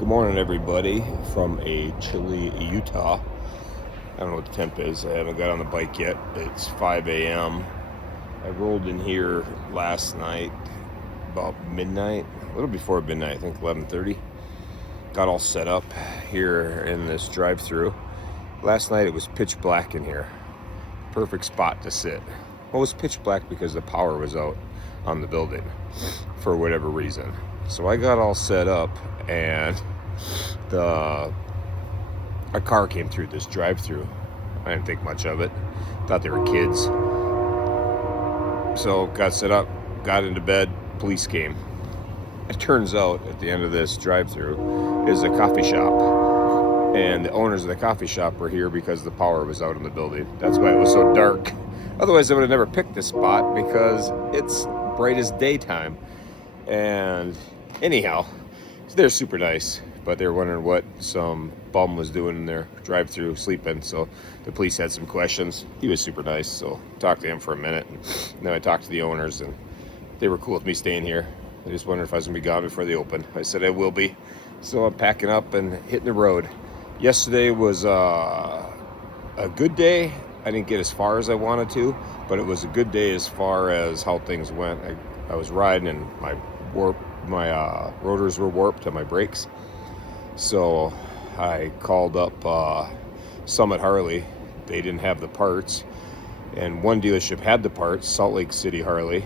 Good morning, everybody, from a chilly Utah. I don't know what the temp is. I haven't got on the bike yet. It's 5 a.m. I rolled in here last night about midnight, a little before midnight, I think 11:30. Got all set up here in this drive-through. Last night it was pitch black in here. Perfect spot to sit. Well, it was pitch black because the power was out on the building for whatever reason. So I got all set up, and a car came through this drive-through. I didn't think much of it. Thought they were kids. So got set up, got into bed, police came. It turns out at the end of this drive-through is a coffee shop. And the owners of the coffee shop were here because the power was out in the building. That's why it was so dark. Otherwise I would have never picked this spot because it's bright as daytime. And anyhow, they're super nice, but they were wondering what some bum was doing in their drive-through sleeping. So the police had some questions. He was super nice, so talked to him for a minute. And then I talked to the owners, and they were cool with me staying here. They just wondered if I was gonna be gone before they open. I said I will be. So I'm packing up and hitting the road. Yesterday was a good day. I didn't get as far as I wanted to, but it was a good day as far as how things went. I was riding, and my rotors were warped on my brakes. So I called up Summit Harley. They didn't have the parts, and one dealership had the parts, Salt Lake City Harley.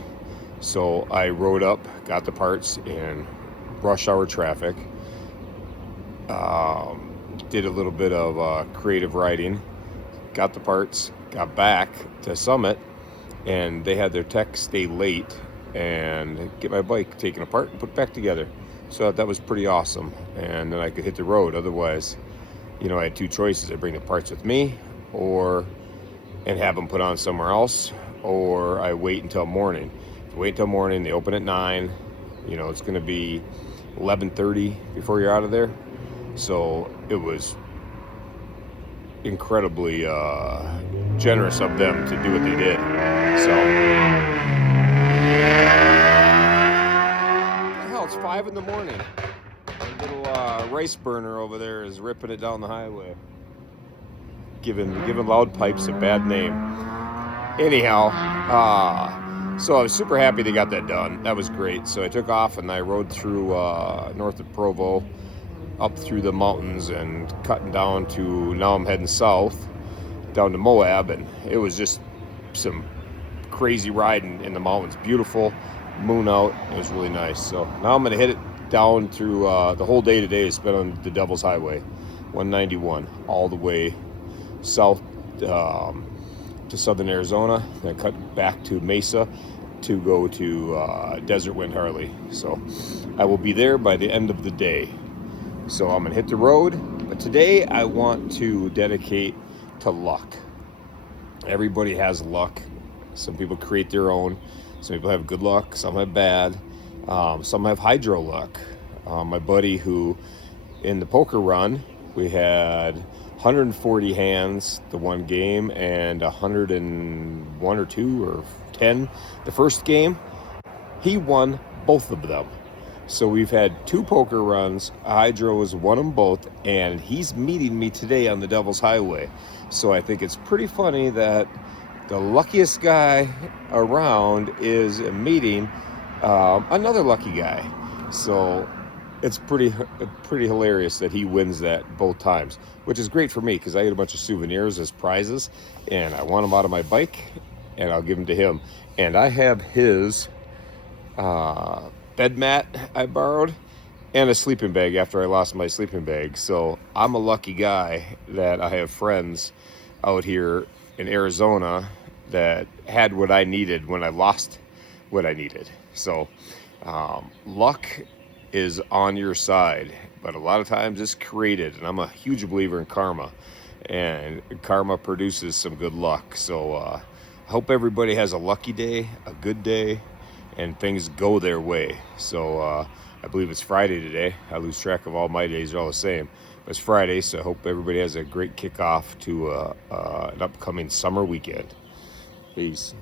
So I rode up, got the parts in rush hour traffic, did a little bit of creative riding, got the parts, got back to Summit, and they had their tech stay late and get my bike taken apart and put back together. So that was pretty awesome. And then I could hit the road. Otherwise, I had two choices. I bring the parts with me and have them put on somewhere else, or I wait until morning. If I wait until morning, they open at 9. It's going to be 11:30 before you're out of there. So it was incredibly generous of them to do what they did. It's 5 in the morning. A little rice burner over there is ripping it down the highway, giving Loud Pipes a bad name. Anyhow, so I was super happy they got that done. That was great. So I took off and I rode through north of Provo, up through the mountains, and cutting down to, now I'm heading south down to Moab, and it was just some crazy riding in the mountains. Beautiful, moon out. It was really nice. So now I'm going to hit it down through the whole day today is spent on the Devil's Highway 191 all the way south to southern Arizona. Then I cut back to Mesa to go to Desert Wind Harley. So I will be there by the end of the day. So I'm going to hit the road. But today I want to dedicate to luck. Everybody has luck. Some people create their own. Some people have good luck, some have bad, some have hydro luck. My buddy who, in the poker run, we had 140 hands the one game and 101 or 2 or 10 the first game. He won both of them. So we've had 2 poker runs. Hydro has won them both, and he's meeting me today on the Devil's Highway. So I think it's pretty funny that the luckiest guy around is meeting another lucky guy. So it's pretty hilarious that he wins that both times, which is great for me because I get a bunch of souvenirs as prizes, and I want them out of my bike, and I'll give them to him. And I have his bed mat I borrowed and a sleeping bag after I lost my sleeping bag. So I'm a lucky guy that I have friends out here in Arizona that had what I needed when I lost what I needed. So luck is on your side, but a lot of times it's created, and I'm a huge believer in karma, and karma produces some good luck. So I hope everybody has a lucky day, a good day, and things go their way. So I believe it's Friday today. I lose track of all my days, they're all the same. It's Friday, so I hope everybody has a great kickoff to an upcoming summer weekend. Peace.